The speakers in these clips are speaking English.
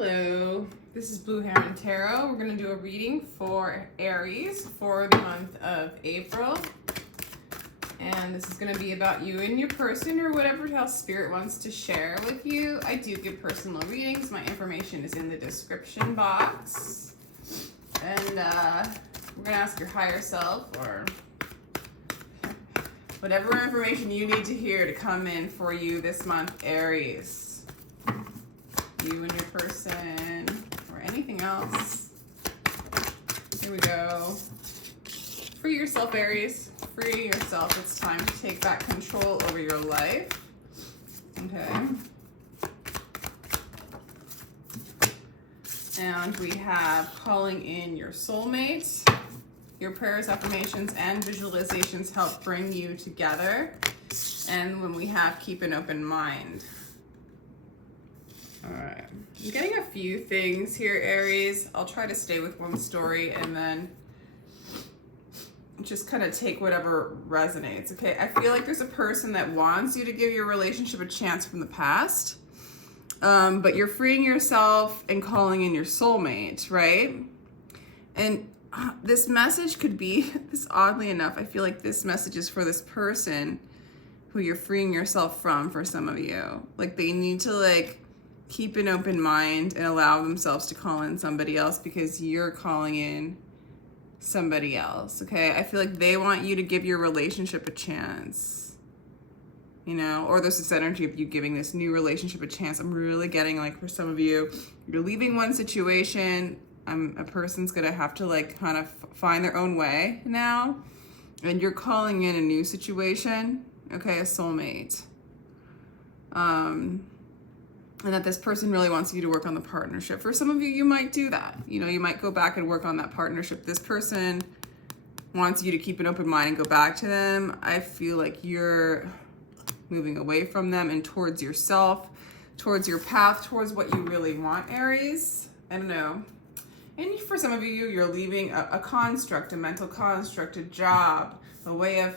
Hello, this is Blue Heron Tarot. We're going to do a reading for Aries for the month of April. And this is going to be about you and your person or whatever else Spirit wants to share with you. I do give personal readings. My information is in the description box. And we're going to ask your higher self or whatever information you need to hear to come in for you this month, Aries. You and your person or anything else. Here we go. Free yourself, Aries. Free yourself. It's time to take back control over your life. Okay. And we have calling in your soulmate. Your prayers, affirmations, and visualizations help bring you together. And when we have keep an open mind. All right, I'm getting a few things here, Aries. I'll try to stay with one story and then just kind of take whatever resonates, okay? I feel like there's a person that wants you to give your relationship a chance from the past, but you're freeing yourself and calling in your soulmate, right? And this message could be, oddly enough, I feel like this message is for this person who you're freeing yourself from for some of you. Like they need to keep an open mind and allow themselves to call in somebody else because you're calling in somebody else, okay? I feel like they want you to give your relationship a chance, you know? Or there's this energy of you giving this new relationship a chance. I'm really getting for some of you, you're leaving one situation, a person's gonna have to kind of find their own way now, and you're calling in a new situation, okay? A soulmate. And that this person really wants you to work on the partnership. For some of you, you might do that. You know, you might go back and work on that partnership. This person wants you to keep an open mind and go back to them. I feel like you're moving away from them and towards yourself, towards your path, towards what you really want, Aries. I don't know. And for some of you, you're leaving a construct, a mental construct, a job, a way of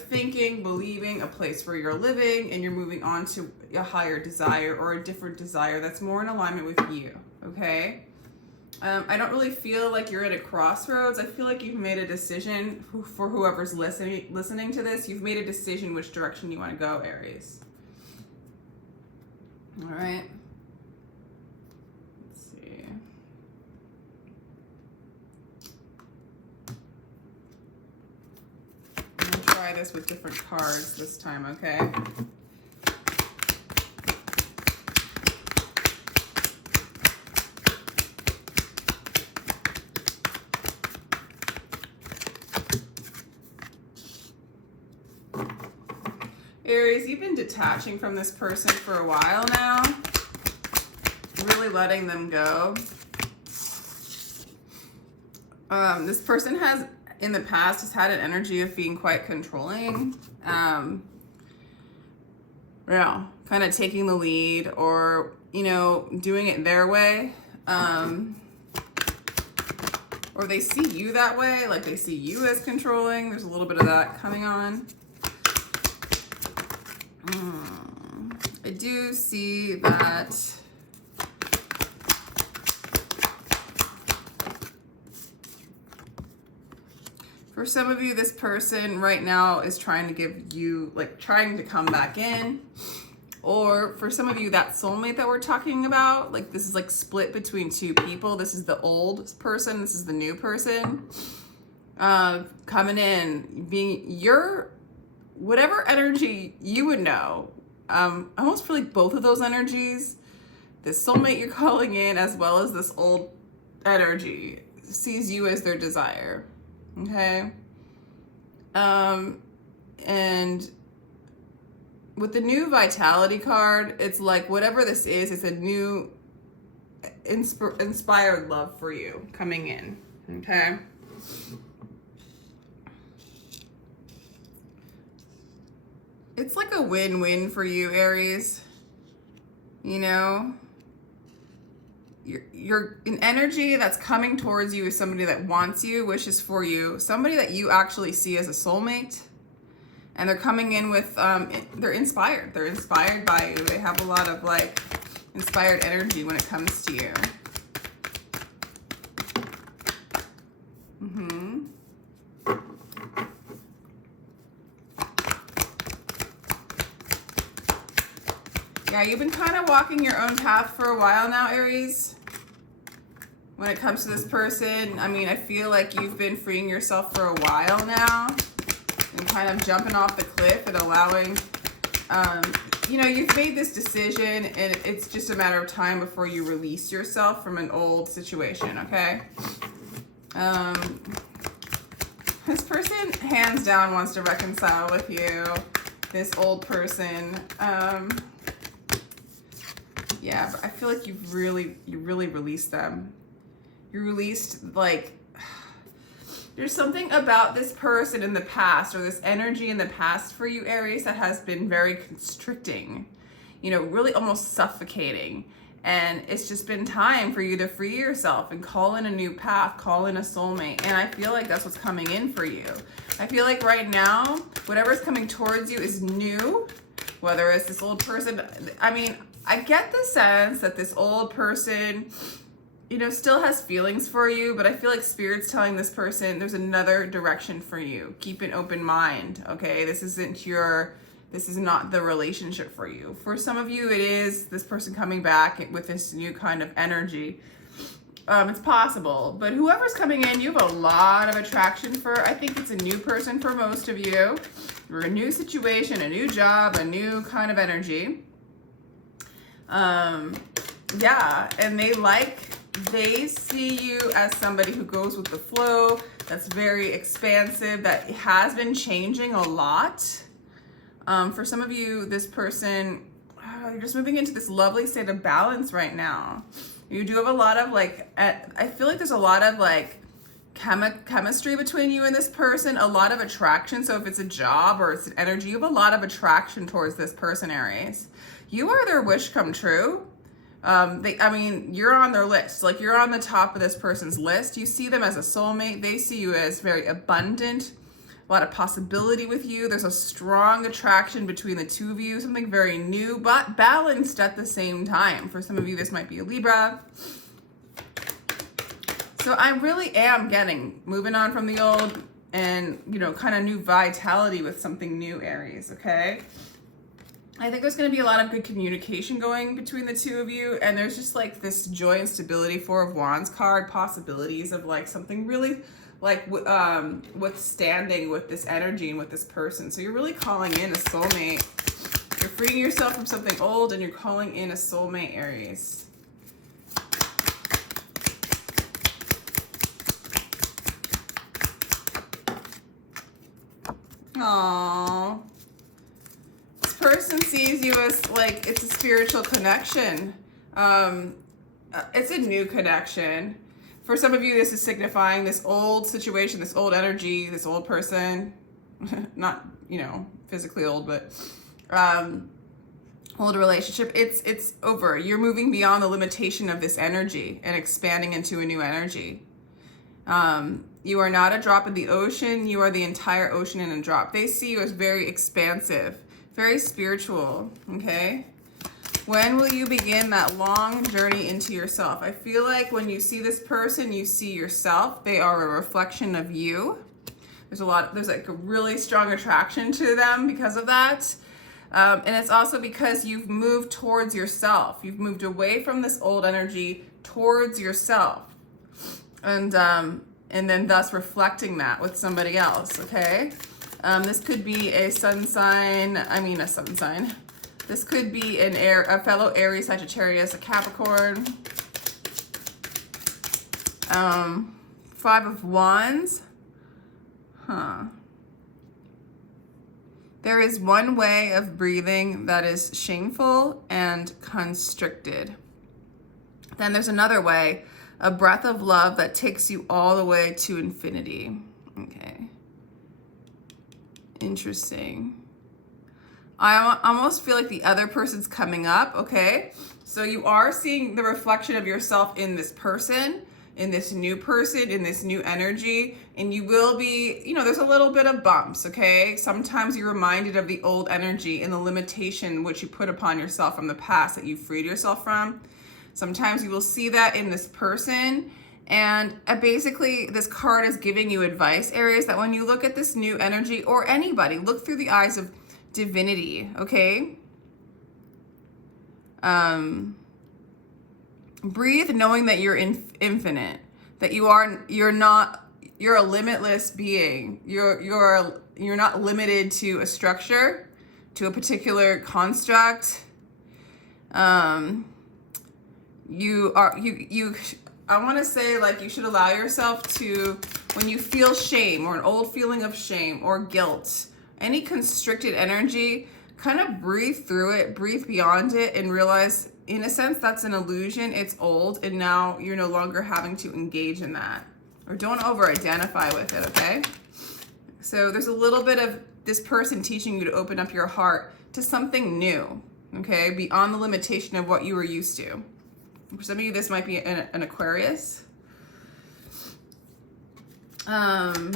thinking, believing, a place where you're living, and you're moving on to a higher desire or a different desire that's more in alignment with you, okay? I don't really feel like you're at a crossroads. I feel like you've made a decision for whoever's listening to this. You've made a decision which direction you want to go, Aries. All right. Let's see. Try this with different cards this time, okay? Aries, you've been detaching from this person for a while now, really letting them go. This person has in the past has had an energy of being quite controlling, kind of taking the lead or, doing it their way. Or they see you that way, like they see you as controlling. There's a little bit of that coming on. I do see that for some of you, this person right now is trying to give you, trying to come back in. Or for some of you, that soulmate that we're talking about, this is split between two people. This is the old person. This is the new person. Coming in, being your, whatever energy you would know. I almost feel like both of those energies, this soulmate you're calling in as well as this old energy, sees you as their desire. Okay. And with the new vitality card, it's whatever this is, it's a new inspired love for you coming in. Okay. It's a win-win for you, Aries. You're an energy that's coming towards you is somebody that wants you, wishes for you, somebody that you actually see as a soulmate. And they're coming in with, they're inspired. They're inspired by you. They have a lot of inspired energy when it comes to you. Yeah, you've been kind of walking your own path for a while now, Aries. When it comes to this person, I mean, I feel like you've been freeing yourself for a while now and kind of jumping off the cliff and allowing, you know, you've made this decision and it's just a matter of time before you release yourself from an old situation, okay? This person, hands down, wants to reconcile with you, this old person. Yeah, but I feel like you really released them. You released, like, there's something about this person in the past or this energy in the past for you, Aries, that has been very constricting, you know, really almost suffocating. And it's just been time for you to free yourself and call in a new path, call in a soulmate. And I feel like that's what's coming in for you. I feel like right now, whatever's coming towards you is new, whether it's this old person. I mean, I get the sense that this old person, you know, still has feelings for you, but I feel like Spirit's telling this person there's another direction for you. Keep an open mind, okay? This is not the relationship for you. For some of you, it is this person coming back with this new kind of energy. It's possible, but whoever's coming in, you have a lot of attraction for. I think it's a new person for most of you, or a new situation, a new job, a new kind of energy. Yeah, and they see you as somebody who goes with the flow, that's very expansive, that has been changing a lot. For some of you, this person, you're just moving into this lovely state of balance right now. You do have a lot of, like, I feel like there's a lot of, like, chemistry between you and this person, a lot of attraction. So if it's a job or it's an energy, you have a lot of attraction towards this person, Aries. You are their wish come true. I mean, you're on their list. Like, you're on the top of this person's list. You see them as a soulmate. They see you as very abundant, a lot of possibility with you. There's a strong attraction between the two of you, something very new, but balanced at the same time. For some of you, this might be a Libra. So I really am getting moving on from the old and, you know, kind of new vitality with something new, Aries, okay? I think there's going to be a lot of good communication going between the two of you, and there's just like this joy and stability, Four of Wands card, possibilities of like something really like withstanding with this energy and with this person. So you're really calling in a soulmate. You're freeing yourself from something old and you're calling in a soulmate, Aries. Aww. Person sees you as like it's a spiritual connection. It's a new connection. For some of you, this is signifying this old situation, this old energy, this old person, not, you know, physically old, but old relationship. It's over. You're moving beyond the limitation of this energy and expanding into a new energy. You are not a drop in the ocean. You are the entire ocean in a drop. They see you as very expansive, very spiritual, okay? When will you begin that long journey into yourself? I feel like when you see this person, you see yourself. They are a reflection of you. There's like a really strong attraction to them because of that. And it's also because you've moved towards yourself. You've moved away from this old energy towards yourself. And then thus reflecting that with somebody else, okay? This could be a sun sign. This could be a fellow Aries, Sagittarius, a Capricorn. Five of Wands. There is one way of breathing that is shameful and constricted. Then there's another way, a breath of love that takes you all the way to infinity. Okay. Interesting. I almost feel like the other person's coming up, okay? So you are seeing the reflection of yourself in this person. in this new person, in this new energy, and you will be, there's a little bit of bumps, okay? Sometimes you're reminded of the old energy and the limitation which you put upon yourself from the past that you freed yourself from. Sometimes you will see that in this person. And basically, this card is giving you advice, Aries, that when you look at this new energy, or anybody, look through the eyes of divinity, okay? Breathe knowing that you're infinite, that you're a limitless being. You're not limited to a structure, to a particular construct. I want to say, like, you should allow yourself to, when you feel shame or an old feeling of shame or guilt, any constricted energy, kind of breathe through it, breathe beyond it, and realize, in a sense, that's an illusion. It's old, and now you're no longer having to engage in that. Or don't over-identify with it, okay? So there's a little bit of this person teaching you to open up your heart to something new, okay? Beyond the limitation of what you were used to. For some of you, this might be an Aquarius. Okay.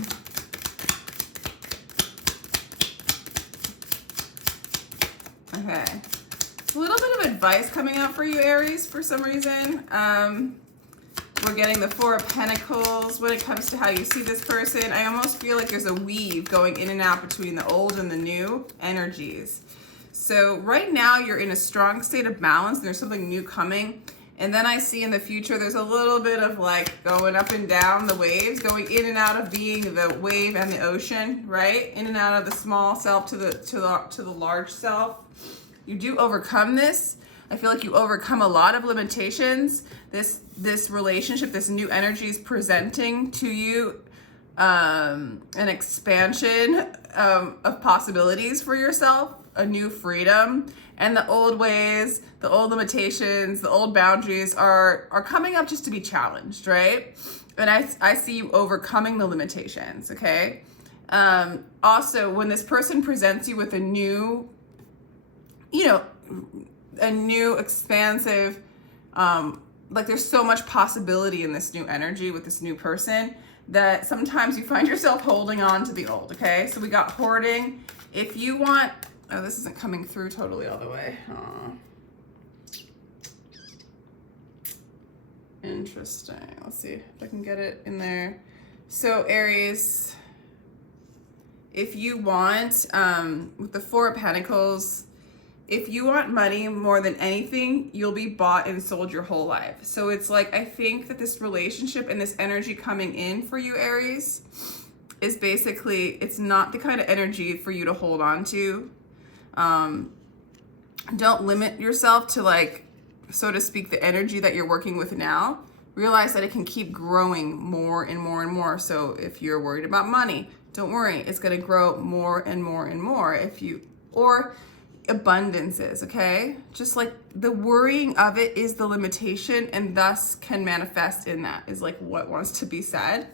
A little bit of advice coming out for you, Aries, for some reason. We're getting the Four of Pentacles when it comes to how you see this person. I almost feel like there's a weave going in and out between the old and the new energies. So right now, you're in a strong state of balance, and there's something new coming. And then I see in the future, there's a little bit of like going up and down the waves, going in and out of being the wave and the ocean, right? In and out of the small self to the large self. You do overcome this. I feel like you overcome a lot of limitations. This relationship, this new energy is presenting to you an expansion of possibilities for yourself, a new freedom. And the old ways, the old limitations, the old boundaries are coming up just to be challenged, right? And I see you overcoming the limitations, okay? Also, when this person presents you with a new, expansive, like there's so much possibility in this new energy with this new person that sometimes you find yourself holding on to the old, okay? So we got hoarding. If you want... Oh, this isn't coming through totally all the way. Aww. Interesting. Let's see if I can get it in there. So Aries, if you want, with the Four of Pentacles, if you want money more than anything, you'll be bought and sold your whole life. So it's like, I think that this relationship and this energy coming in for you, Aries, is basically, it's not the kind of energy for you to hold on to. Don't limit yourself to, like, so to speak, the energy that you're working with now. Realize that it can keep growing more and more and more. So if you're worried about money, don't worry. It's going to grow more and more and more or abundances, okay? Just like the worrying of it is the limitation, and thus can manifest in that, is like what wants to be said.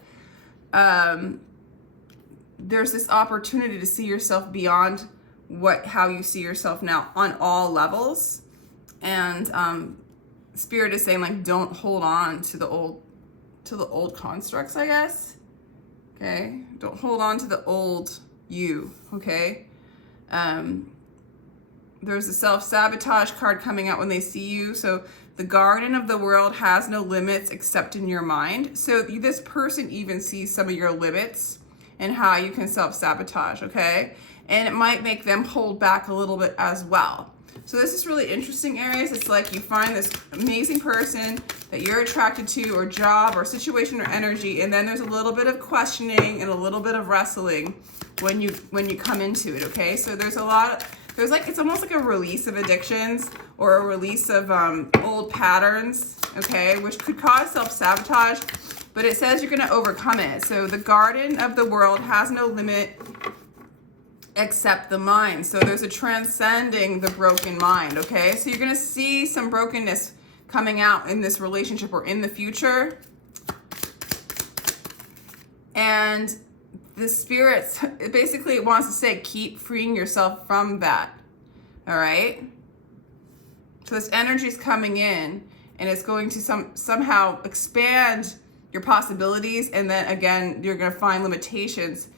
There's this opportunity to see yourself beyond how you see yourself now on all levels. And Spirit is saying, like, don't hold on to the old constructs, I guess. Okay? Don't hold on to the old you, okay? There's a self-sabotage card coming out when they see you. So the garden of the world has no limits except in your mind. So this person even sees some of your limits and how you can self-sabotage, okay? And it might make them hold back a little bit as well. So this is really interesting, Aries. It's like you find this amazing person that you're attracted to, or job or situation or energy, and then there's a little bit of questioning and a little bit of wrestling when you come into it, okay? So it's almost like a release of addictions or a release of old patterns, okay, which could cause self-sabotage, but it says you're gonna overcome it. So the garden of the world has no limit except the mind. So there's a transcending the broken mind, okay? So you're gonna see some brokenness coming out in this relationship or in the future. And the Spirit, basically it wants to say, keep freeing yourself from that, all right? So this energy is coming in, and it's going to somehow expand your possibilities, and then again, you're going to find limitations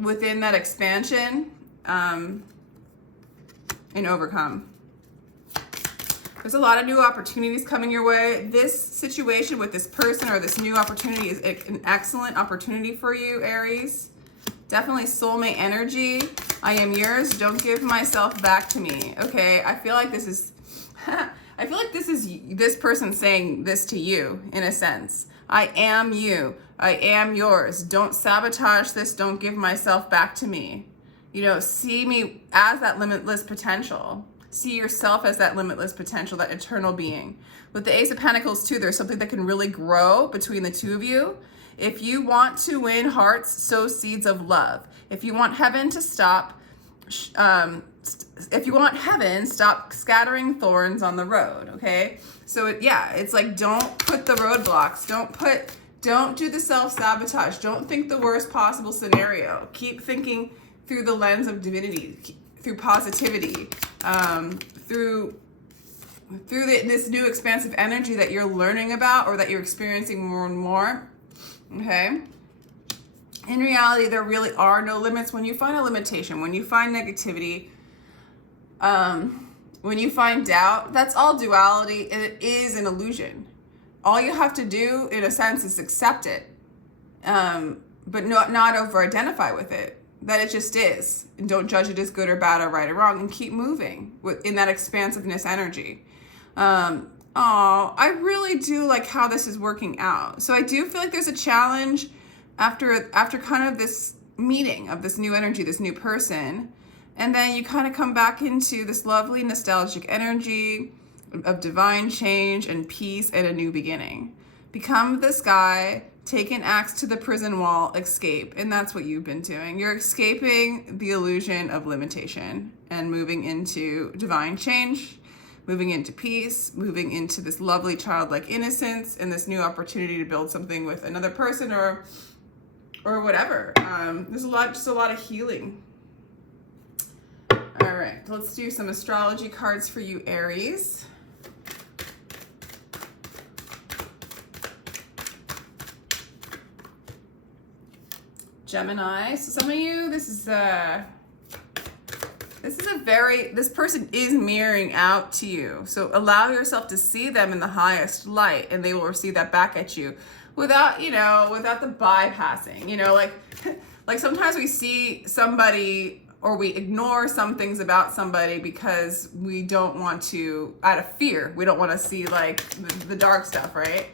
within that expansion and overcome. There's a lot of new opportunities coming your way. This situation with this person or this new opportunity is an excellent opportunity for you, Aries. Definitely soulmate energy. I am yours. Don't give myself back to me. Okay, I feel like this is I feel like this is this person saying this to you in a sense. I am you. I am yours. Don't sabotage this. Don't give myself back to me. You know, see me as that limitless potential. See yourself as that limitless potential, that eternal being. With the Ace of Pentacles too, there's something that can really grow between the two of you. If you want to win hearts, sow seeds of love. If you want heaven to stop, if you want heaven, stop scattering thorns on the road, okay? So it's like, don't put the roadblocks. Don't do the self-sabotage. Don't think the worst possible scenario. Keep thinking through the lens of divinity, through positivity, through this new expansive energy that you're learning about or that you're experiencing more and more, okay? In reality, there really are no limits. When you find a limitation, when you find negativity, when you find doubt, that's all duality, and it is an illusion. All you have to do, in a sense, is accept it, but not over-identify with it. That it just is. And don't judge it as good or bad or right or wrong, and keep moving in that expansiveness energy. I really do like how this is working out. So I do feel like there's a challenge after kind of this meeting of this new energy, this new person. And then you kind of come back into this lovely nostalgic energy of divine change and peace and a new beginning. Become this guy, take an axe to the prison wall, escape. And that's what you've been doing. You're escaping the illusion of limitation and moving into divine change, moving into peace, moving into this lovely childlike innocence and this new opportunity to build something with another person or whatever. There's just a lot of healing. All right, let's do some astrology cards for you, Aries. Gemini. So some of you, this person is mirroring out to you. So allow yourself to see them in the highest light, and they will receive that back at you without the bypassing, like sometimes we see somebody or we ignore some things about somebody because we don't want to, out of fear, we don't want to see like the dark stuff, right?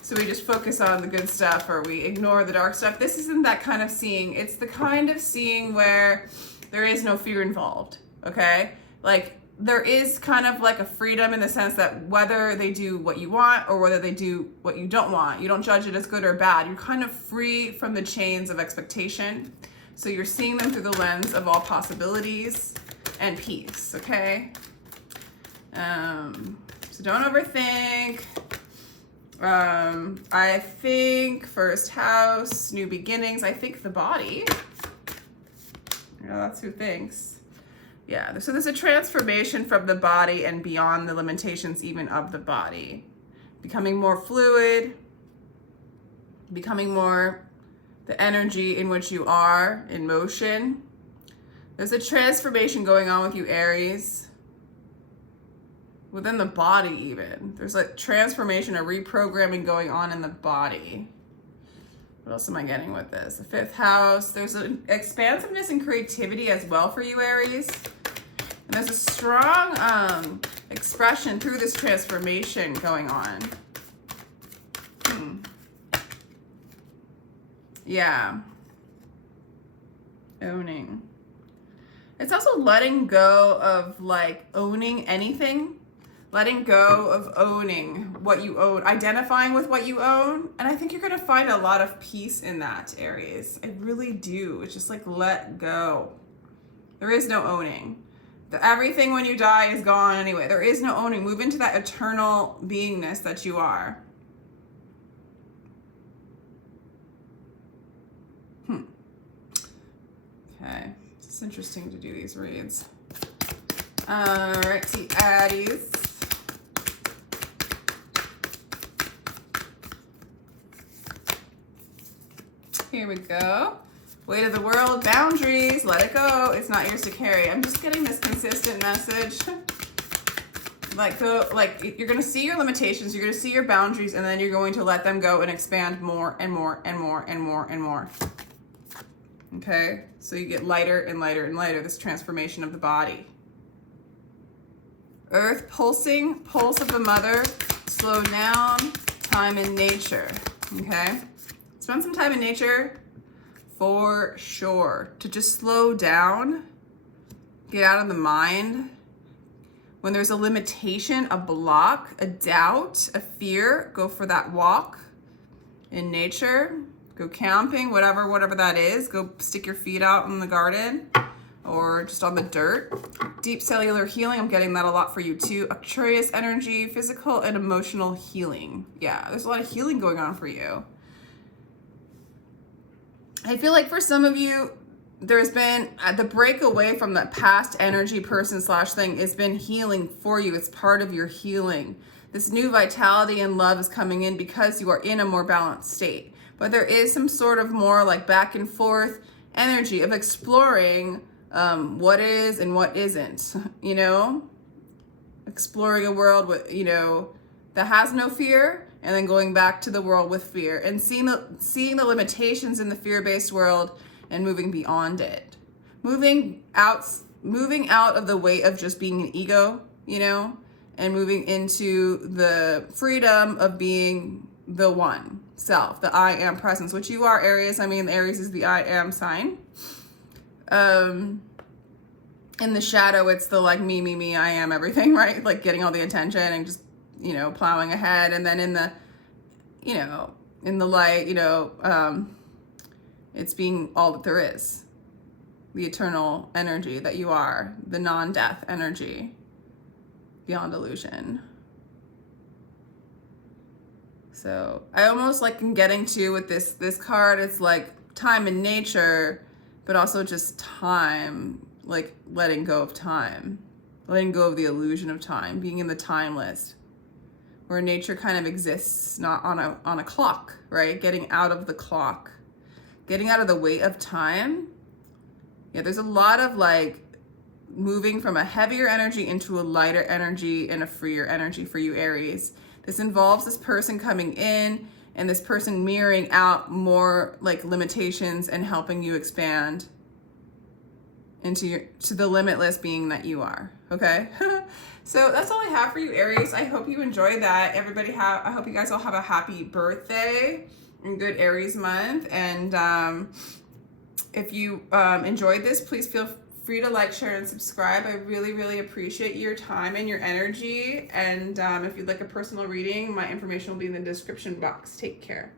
So we just focus on the good stuff or we ignore the dark stuff. This isn't that kind of seeing. It's the kind of seeing where there is no fear involved, okay? Like there is kind of like a freedom in the sense that whether they do what you want or whether they do what you don't want, you don't judge it as good or bad. You're kind of free from the chains of expectation. So you're seeing them through the lens of all possibilities and peace, okay? So don't overthink. I think first house, new beginnings. I think the body. That's who thinks. Yeah, so there's a transformation from the body and beyond the limitations even of the body. Becoming more fluid, becoming more the energy in which you are in motion. There's a transformation going on with you, Aries. Within the body even. There's a transformation, a reprogramming going on in the body. What else am I getting with this? The fifth house. There's an expansiveness and creativity as well for you, Aries. And there's a strong expression through this transformation going on. Yeah. Owning. It's also letting go of like owning anything. Letting go of owning what you own, identifying with what you own. And I think you're going to find a lot of peace in that, Aries. I really do. It's just like let go. There is no owning. Everything when you die is gone anyway. There is no owning. Move into that eternal beingness that you are. Okay. It's interesting to do these reads. All right, Aries. Here we go. Weight of the world, boundaries, let it go. It's not yours to carry. I'm just getting this consistent message. Like you're going to see your limitations, you're going to see your boundaries, and then you're going to let them go and expand more and more and more and more and more. Okay? So you get lighter and lighter and lighter, this transformation of the body. Earth pulsing, pulse of the mother, slow down, time in nature. Okay? Spend some time in nature for sure. To just slow down, get out of the mind. When there's a limitation, a block, a doubt, a fear, go for that walk in nature. Go camping, whatever that is. Go stick your feet out in the garden or just on the dirt. Deep cellular healing, I'm getting that a lot for you too. Aquarius energy, physical and emotional healing. Yeah, there's a lot of healing going on for you. I feel like for some of you, there's been the break away from that past energy person / thing has been healing for you. It's part of your healing. This new vitality and love is coming in because you are in a more balanced state. But there is some sort of more like back and forth energy of exploring what is and what isn't, you know? Exploring a world with, you know, that has no fear, and then going back to the world with fear and seeing the limitations in the fear-based world and moving beyond it. Moving out of the weight of just being an ego, you know, and moving into the freedom of being the one self, the I am presence, which you are, Aries. I mean, Aries is the I am sign. In the shadow, it's the like me, I am everything, right? Like getting all the attention and just, you know, plowing ahead. And then in the, you know, in the light, you know, it's being all that there is, the eternal energy that you are, the non-death energy beyond illusion. So I almost like am getting to with this card, it's like time and nature, but also just time, like letting go of time, letting go of the illusion of time, being in the timeless, where nature kind of exists not on a clock, right? Getting out of the clock. Getting out of the weight of time. Yeah, there's a lot of like moving from a heavier energy into a lighter energy and a freer energy for you, Aries. This involves this person coming in and this person mirroring out more like limitations and helping you expand to the limitless being that you are, okay? So that's all I have for you, Aries. I hope you enjoyed that. I hope you guys all have a happy birthday and good Aries month. And if you enjoyed this, please feel free to like, share, and subscribe. I really, really appreciate your time and your energy. And if you'd like a personal reading, my information will be in the description box. Take care.